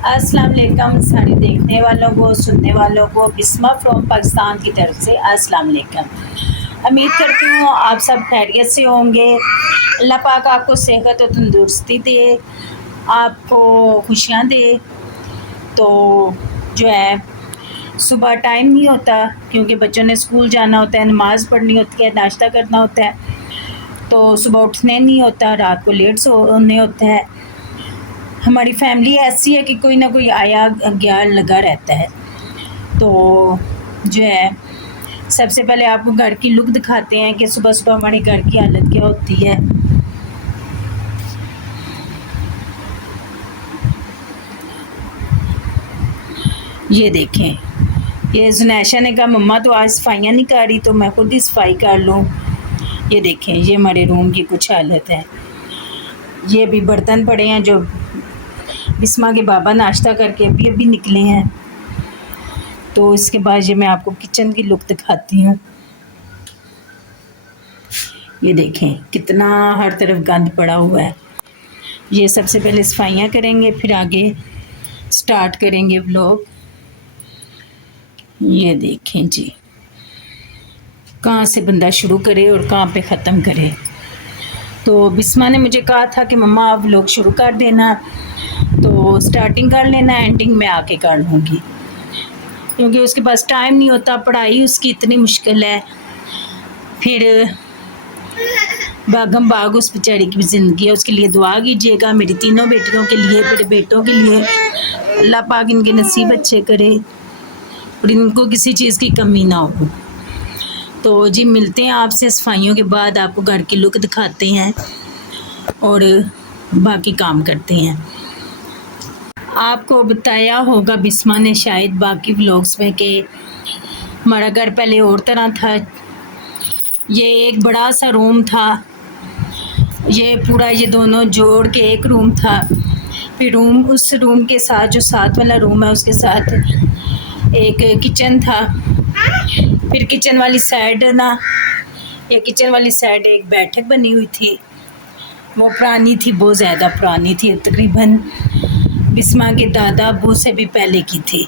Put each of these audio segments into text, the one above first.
अस्सलाम वालेकुम सारे देखने वालों को, सुनने वालों को बिस्मा फ्रॉम पाकिस्तान की तरफ से अस्सलाम वालेकुम। उम्मीद करती हूँ आप सब खैरियत से होंगे। अल्लाह पाक आपको सेहत और तंदुरुस्ती दे, आपको खुशियाँ दे। तो जो है सुबह टाइम नहीं होता क्योंकि बच्चों ने स्कूल जाना होता है, नमाज़ पढ़नी होती है, नाश्ता करना होता है, तो सुबह उठने नहीं होता, रात को लेट सोने होता है। हमारी फैमिली ऐसी है कि कोई ना कोई आया गया लगा रहता है। तो जो है सबसे पहले आपको घर की लुक दिखाते हैं कि सुबह सुबह हमारे घर की हालत क्या होती है। ये देखें, ये जुनैशा ने कहा मम्मा तो आज सफाइयाँ नहीं कर रही, तो मैं खुद ही सफाई कर लूँ। ये देखें, ये हमारे रूम की कुछ हालत है। ये भी बर्तन पड़े हैं जो बिस्मा के बाबा नाश्ता करके अभी निकले हैं। तो इसके बाद ये मैं आपको किचन की लुक दिखाती हूँ। ये देखें कितना हर तरफ गंद पड़ा हुआ है। ये सबसे पहले सफाइयाँ करेंगे, फिर आगे स्टार्ट करेंगे व्लॉग। ये देखें जी, कहाँ से बंदा शुरू करे और कहाँ पे ख़त्म करे। तो बिस्मा ने मुझे कहा था कि मम्मा आप व्लॉग शुरू कर देना, तो स्टार्टिंग कर लेना, एंडिंग में आके कर लूँगी, क्योंकि उसके पास टाइम नहीं होता। पढ़ाई उसकी इतनी मुश्किल है, फिर भागम भाग उस बेचारी की ज़िंदगी है। उसके लिए दुआ कीजिएगा, मेरी तीनों बेटियों के लिए, मेरे बेटों के लिए। अल्लाह पाक इनके नसीब अच्छे करे और इनको किसी चीज़ की कमी ना हो। तो जी मिलते हैं आपसे सफाइयों के बाद, आपको घर की लुक दिखाते हैं और बाकी काम करते हैं। आपको बताया होगा बिस्मा ने शायद बाकी व्लॉग्स में कि हमारा घर पहले और तरह था। ये एक बड़ा सा रूम था, ये पूरा ये दोनों जोड़ के एक रूम था। फिर उस रूम के साथ जो साथ वाला रूम है उसके साथ एक किचन था। फिर किचन वाली साइड किचन वाली साइड एक बैठक बनी हुई थी। वो पुरानी थी, बहुत ज़्यादा पुरानी थी, तकरीबन बिस्मा के दादा अबू से भी पहले की थी।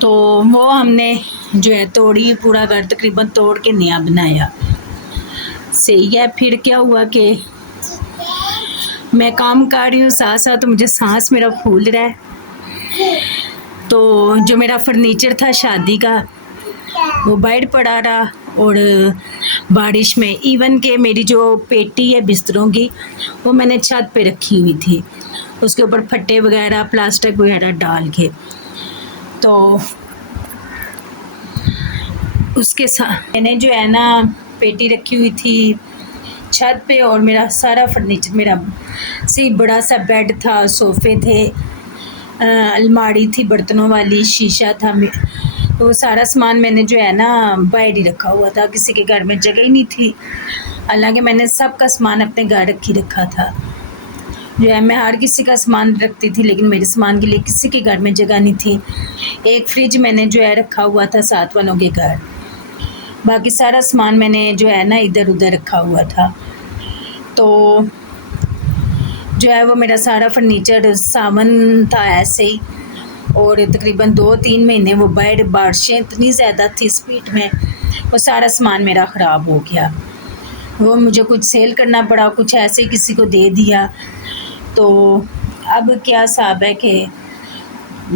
तो वो हमने जो है तोड़ी, पूरा घर तकरीबन तोड़ के नया बनाया। सही है। फिर क्या हुआ कि मैं काम कर रही हूँ, साथ साथ मुझे सांस मेरा फूल रहा है। तो जो मेरा फर्नीचर था शादी का वो बाहर पड़ा रहा, और बारिश में इवन के मेरी जो पेटी है बिस्तरों की वो मैंने छत पे रखी हुई थी, उसके ऊपर फट्टे वगैरह प्लास्टिक वगैरह डाल के। तो उसके साथ मैंने जो है ना पेटी रखी हुई थी छत पे, और मेरा सारा फर्नीचर, मेरा सी बड़ा सा बेड था, सोफ़े थे, अलमारी थी बर्तनों वाली, शीशा था। तो सारा सामान मैंने जो है ना बाहर ही रखा हुआ था, किसी के घर में जगह ही नहीं थी। हालांकि मैंने सबका सामान अपने घर रखा था। जो है मैं हर किसी का सामान रखती थी, लेकिन मेरे सामान के लिए किसी के घर में जगह नहीं थी। एक फ्रिज मैंने जो है रखा हुआ था साथ वालों के घर, बाकी सारा सामान मैंने जो है ना इधर उधर रखा हुआ था। तो जो है वो मेरा सारा फर्नीचर सावन था ऐसे ही, और तकरीबन 2-3 महीने वो बारिशें इतनी ज़्यादा थी स्पीड में, वो सारा सामान मेरा ख़राब हो गया। वो मुझे कुछ सेल करना पड़ा, कुछ ऐसे ही किसी को दे दिया। तो अब क्या हिसाब है कि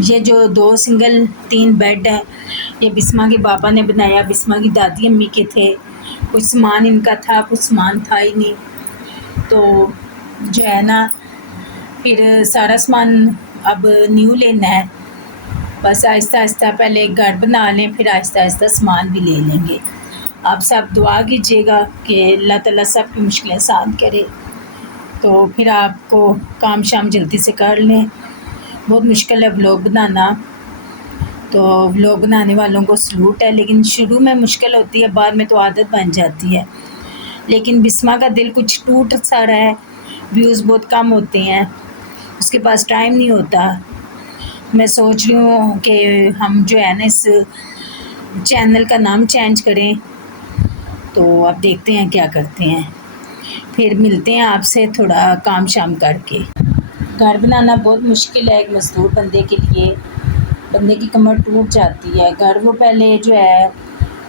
ये जो 2 सिंगल 3 बेड हैं ये बिस्मा के पापा ने बनाया, बिस्मा की दादी अम्मी के थे। कुछ सामान इनका था, कुछ सामान था ही नहीं। तो जो है ना फिर सारा सामान अब न्यू लेना है। बस आहिस्ता आहिस्ता पहले एक घर बना लें, फिर आहिस्ता आहिस्ता सामान भी ले लेंगे। आप सब दुआ कीजिएगा कि अल्लाह ताला सब की मुश्किलें आसान करे, तो फिर आपको काम शाम जल्दी से कर लें। बहुत मुश्किल है व्लॉग बनाना, तो व्लॉग बनाने वालों को सलूट है, लेकिन शुरू में मुश्किल होती है, बाद में तो आदत बन जाती है। लेकिन बिस्मा का दिल कुछ टूट सा रहा है, व्यूज़ बहुत कम होते हैं, उसके पास टाइम नहीं होता। मैं सोच रही हूँ कि हम जो है ना इस चैनल का नाम चेंज करें, तो अब देखते हैं क्या करते हैं। फिर मिलते हैं आपसे थोड़ा काम शाम करके। घर बनाना बहुत मुश्किल है एक मज़दूर बंदे के लिए। बंदे की कमर टूट जाती है। घर वो पहले जो है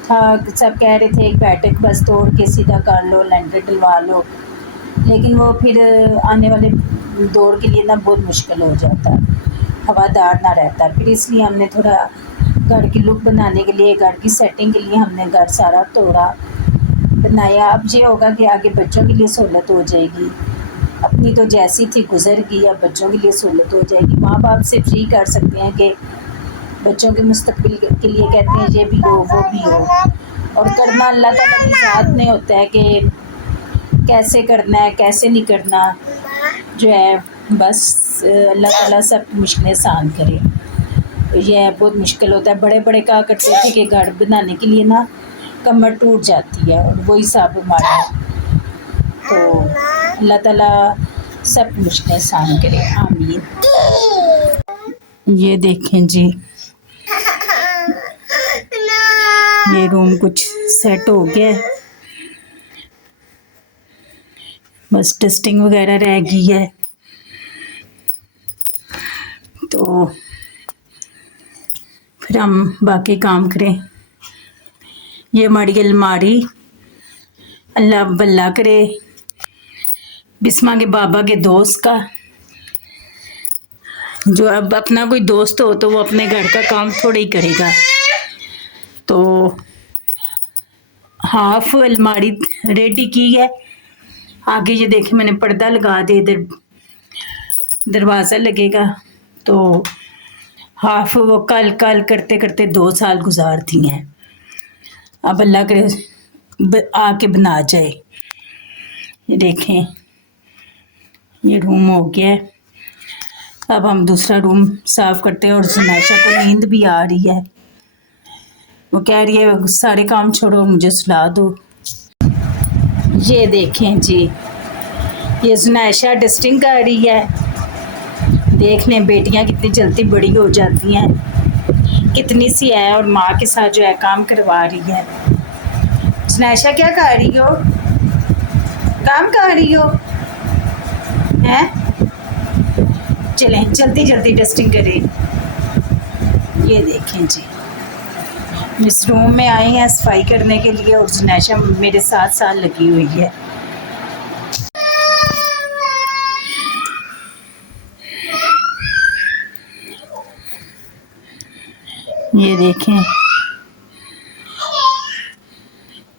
था, सब कह रहे थे एक बैठक बस तोड़ के सीधा कर लो, लेंटर डलवा लो, लेकिन वो फिर आने वाले दौर के लिए ना बहुत मुश्किल हो जाता, हवादार ना रहता। फिर इसलिए हमने थोड़ा घर की लुक बनाने के लिए, घर की सेटिंग के लिए हमने घर सारा तोड़ा बनाया। अब ये होगा कि आगे बच्चों के लिए सहूलत हो जाएगी। अपनी तो जैसी थी गुजर गई, अब बच्चों के लिए सहूलत हो जाएगी। माँ बाप से फ्री कर सकते हैं कि बच्चों के मुस्तकबिल के लिए कहते हैं ये भी हो वो भी हो, और करना अल्लाह ताला की ज़ात में होता है कि कैसे करना है कैसे नहीं करना। जो है बस अल्लाह ताला सब मुश्किलें आसान करे। तो यह बहुत मुश्किल होता है। बड़े बड़े कहा करते थे कि घर बनाने के लिए ना कमर टूट जाती है, और वही सब हमारा है। तो अल्लाह ताला सब मुश्किलें आसान करे, आमीन। ये देखें जी, ये रूम कुछ सेट हो गया है, बस टेस्टिंग वगैरह रह गई है। तो फिर हम बाकी काम करें। ये हमारी अलमारी अल्लाह भला करे, बिस्मा के बाबा के दोस्त का। जो अब अपना कोई दोस्त हो तो वो अपने घर का काम थोड़ा ही करेगा। तो हाफ अलमारी रेडी की है। आगे ये देखें मैंने पर्दा लगा दिया, इधर दरवाज़ा लगेगा। तो हाफ वो कल कल करते करते 2 साल गुजारती हैं। अब अल्लाह करे आके बना जाए। ये देखें, ये रूम हो गया है। अब हम दूसरा रूम साफ़ करते हैं। और जुनैशा को नींद भी आ रही है, वो कह रही है सारे काम छोड़ो मुझे सुला दो। ये देखें जी, ये जुनैशा डस्टिंग कर रही है। देख लें बेटियां कितनी जल्दी बड़ी हो जाती हैं, कितनी सी है और माँ के साथ जो है काम करवा रही है। जुनैशा क्या कर रही हो, काम कर रही हो हैं? चलें जल्दी जल्दी डस्टिंग करें। ये देखें जी, इस रूम में आई हैं सफाई करने के लिए, और जुनैशा मेरे साथ साथ लगी हुई है। ये देखें,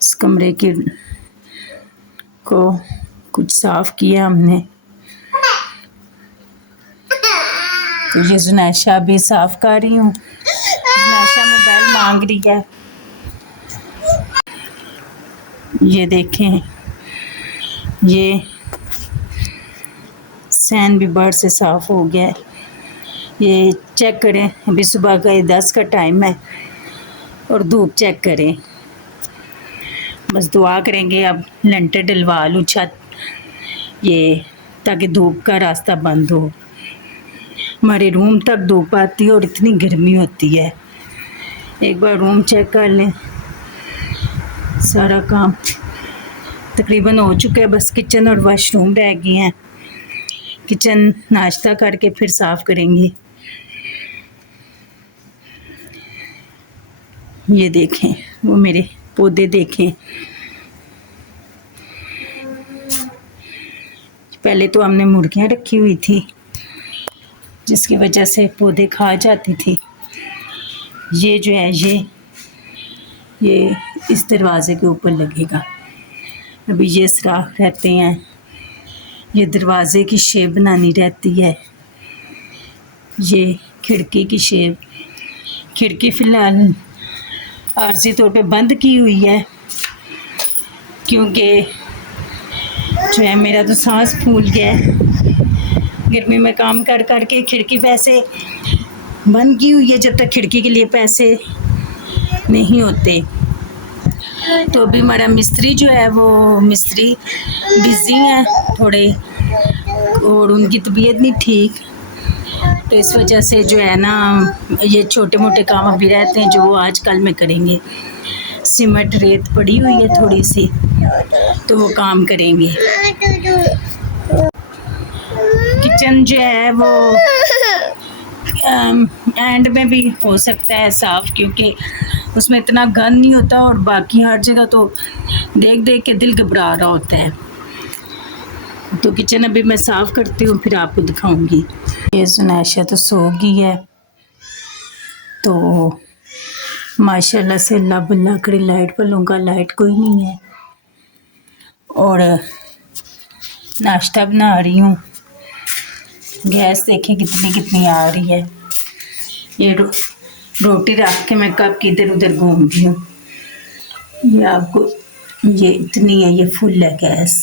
इस कमरे के को कुछ साफ किया हमने। तो ये जुनैशा भी साफ कर रही हूँ। जुनैशा मोबाइल मांग रही है। ये देखें, ये सैन भी बाहर से साफ हो गया है। ये चेक करें, अभी सुबह का 10 का टाइम है और धूप चेक करें। बस दुआ करेंगे अब लेंटर डलवा लूँ छत, ये ताकि धूप का रास्ता बंद हो। हमारे रूम तक धूप आती है और इतनी गर्मी होती है। एक बार रूम चेक कर लें। सारा काम तकरीबन हो चुका है, बस किचन और वॉशरूम रह गए हैं। किचन नाश्ता करके फिर साफ़ करेंगे। ये देखें, वो मेरे पौधे देखें। पहले तो हमने मुर्गियाँ रखी हुई थी, जिसकी वजह से पौधे खा जाती थी। ये जो है ये इस दरवाज़े के ऊपर लगेगा। अभी ये सुराख रहते हैं, ये दरवाज़े की शेप बनानी रहती है। ये खिड़की की शेप, खिड़की फ़िलहाल आर्जी तौर पे बंद की हुई है, क्योंकि जो है मेरा तो सांस फूल गया है गर्मी में काम कर कर के। खिड़की वैसे बंद की हुई है जब तक खिड़की के लिए पैसे नहीं होते। तो अभी हमारा मिस्त्री जो है वो मिस्त्री बिज़ी हैं थोड़े, और उनकी तबीयत नहीं ठीक, तो इस वजह से जो है ना ये छोटे मोटे काम अभी रहते हैं जो वो आज कल में करेंगे। सीमेंट रेत पड़ी हुई है थोड़ी सी, तो वो काम करेंगे। किचन जो है वो एंड में भी हो सकता है साफ़, क्योंकि उसमें इतना गंद नहीं होता और बाकी हर जगह तो देख देख के दिल घबरा रहा होता है। तो किचन अभी मैं साफ़ करती हूँ, फिर आपको दिखाऊंगी। ये जुनैशा तो सो गई है, तो माशाल्लाह से अल्लाह बल्ला करे लाइट पर लूँगा, लाइट कोई नहीं है। और नाश्ता बना रही हूँ, गैस देखें कितनी कितनी आ रही है। ये रोटी रख के मैं कब की इधर उधर घूम रही हूँ। ये आपको, ये इतनी है, ये फुल है गैस।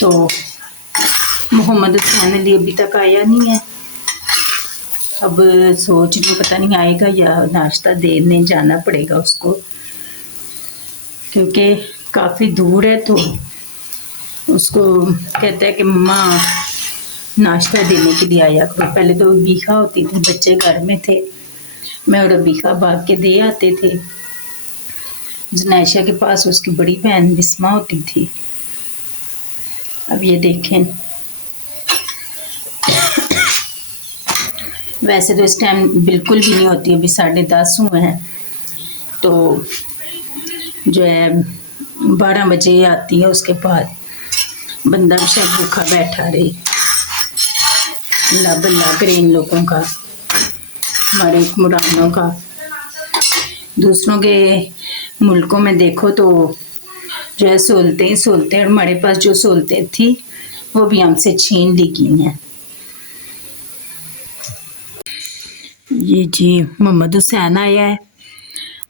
तो मोहम्मद हुसैन अली अभी तक आया नहीं है। अब सोच रही हूँ पता नहीं आएगा या नाश्ता देने जाना पड़ेगा उसको, क्योंकि काफ़ी दूर है। तो उसको कहता है कि मम्मा नाश्ता देने के लिए आया करो। पहले तो बीखा होती थी, बच्चे घर में थे, मैं और बीखा भाग के दे आते थे। जुनैशा के पास उसकी बड़ी बहन बिस्मा होती थी। अब ये देखें, वैसे तो इस टाइम बिल्कुल भी नहीं होती, अभी 10:30 हुए हैं। तो जो है 12 बजे आती है, उसके बाद बंदा भी शायद भूखा बैठा रहे। अल्लाह बल्ला करे इन लोगों का, हमारे हुक्मरानों का। दूसरों के मुल्कों में देखो तो जो है सहूलतें ही सहूलतें, और हमारे पास जो सहूलतें थी वो भी हमसे छीन ली गई हैं। ये जी मोहम्मद हुसैन आया है,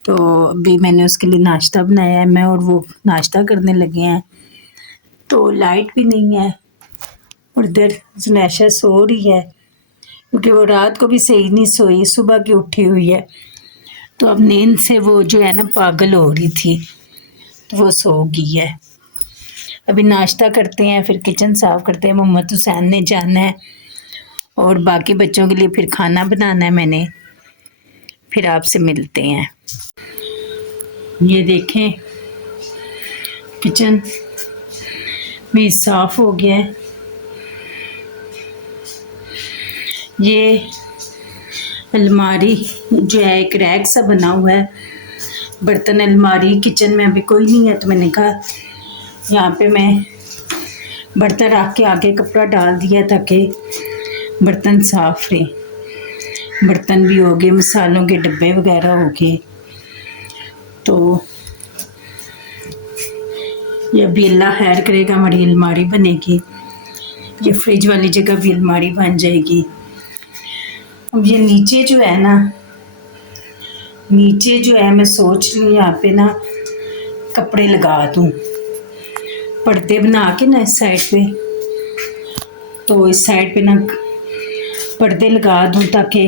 तो अभी मैंने उसके लिए नाश्ता बनाया है। मैं और वो नाश्ता करने लगे हैं। तो लाइट भी नहीं है और इधर जुनैशा सो रही है, क्योंकि वो रात को भी सही नहीं सोई, सुबह की उठी हुई है। तो अब नींद से वो जो है ना पागल हो रही थी, तो वो सो गई है। अभी नाश्ता करते हैं, फिर किचन साफ़ करते हैं। मोहम्मद हुसैन ने जाना है और बाकी बच्चों के लिए फिर खाना बनाना है मैंने। फिर आपसे मिलते हैं। ये देखें किचन भी साफ़ हो गया है। ये अलमारी जो है एक रैक सा बना हुआ है, बर्तन अलमारी। किचन में अभी कोई नहीं है, तो मैंने कहा यहाँ पे मैं बर्तन रख के आगे कपड़ा डाल दिया ताकि बर्तन साफ रहे। बर्तन भी हो गए, मसालों के डब्बे वगैरह हो गए। तो ये अभी अल्लाह खैर करेगा, हमारी अलमारी बनेगी। ये फ्रिज वाली जगह भी अलमारी बन जाएगी। अब ये नीचे जो है ना, नीचे जो है मैं सोच रही हूँ यहाँ पे ना कपड़े लगा दूँ, पर्दे बना के ना इस साइड पे। तो इस साइड पे ना पर्दे लगा दूँ ताकि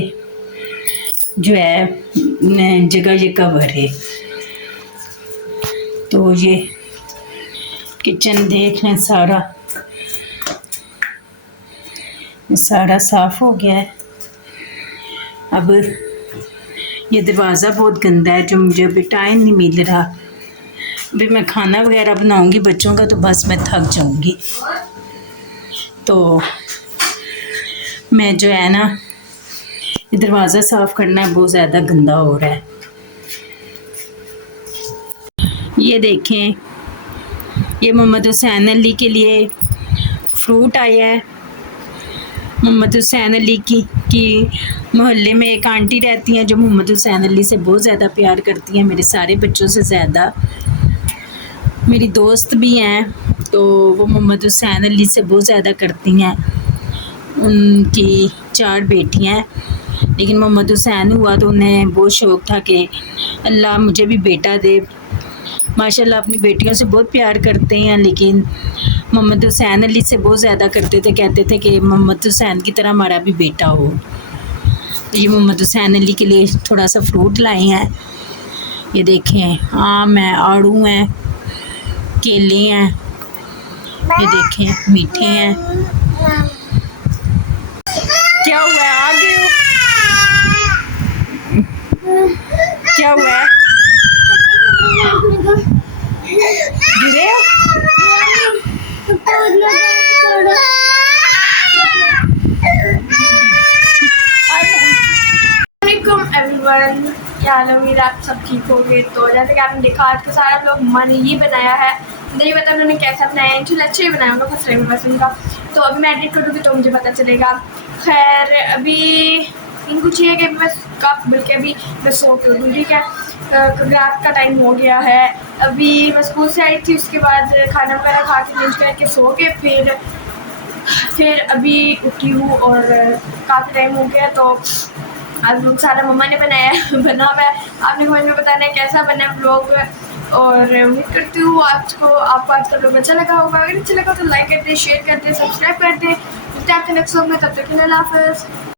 जो है जगह ये कवर है। तो ये किचन देख लें, सारा साफ हो गया है। अब ये दरवाज़ा बहुत गंदा है, जो मुझे अभी टाइम नहीं मिल रहा। अभी मैं खाना वगैरह बनाऊंगी बच्चों का, तो बस मैं थक जाऊंगी। तो मैं जो है ना ये दरवाज़ा साफ़ करना है, बहुत ज़्यादा गंदा हो रहा है। ये देखें, ये मोहम्मद हुसैन अली के लिए फ्रूट आया है। मोहम्मद हुसैन अली की मोहल्ले में एक आंटी रहती हैं जो मोहम्मद हुसैन अली से बहुत ज़्यादा प्यार करती हैं, मेरे सारे बच्चों से ज़्यादा। मेरी दोस्त भी हैं, तो वो मोहम्मद हुसैन अली से बहुत ज़्यादा करती हैं। उनकी 4 बेटियां हैं, लेकिन मोहम्मद हुसैन हुआ तो उन्हें बहुत शौक़ था कि अल्लाह मुझे भी बेटा दे। माशाल्लाह अपनी बेटियों से बहुत प्यार करते हैं, लेकिन मोहम्मद हुसैन अली से बहुत ज़्यादा करते थे। कहते थे कि मोहम्मद हुसैन की तरह हमारा भी बेटा हो। तो ये मोहम्मद हुसैन अली के लिए थोड़ा सा फ्रूट लाए हैं। ये देखें, आम है, आड़ू हैं, केले हैं। ये देखें मीठे हैं। क्या हुआ है? आ गए हो? क्या हुआ है? गिरे हो? क्या हाल है, उम्मीद है आप सब ठीक होंगे। तो जैसे कि आपने देखा आज का सारा लोग मैंने ये बनाया है, नहीं पता उन्होंने कैसा बनाया, इंचुल अच्छे ही बनाया होगा फर्स्ट टाइम बस उनका। तो अभी मैं एडिट करूँगी तो मुझे पता चलेगा। खैर अभी इनको चाहिए कि बस कप मिल के अभी मैं सो के उठूँ, ठीक है। रात का टाइम हो गया है, अभी मैं स्कूल से आई थी, उसके बाद खाना वगैरह खा के लंच करके सो के फिर अभी उठी हूँ और काफ़ी टाइम हो गया। तो आज लोग सारा मम्मा ने बनाया बना हुआ है। आपने कमेंट में बताना है कैसा बना है व्लॉग, और उम्मीद करती हूँ आपको आज का व्लॉग अच्छा लगा होगा। अगर अच्छा लगा तो लाइक कर दें, शेयर कर दें, सब्सक्राइब कर दें। मिलते हैं आपके नेक्स्ट व्लॉग में, तब तक के लिए अल्लाह हाफ़िज़।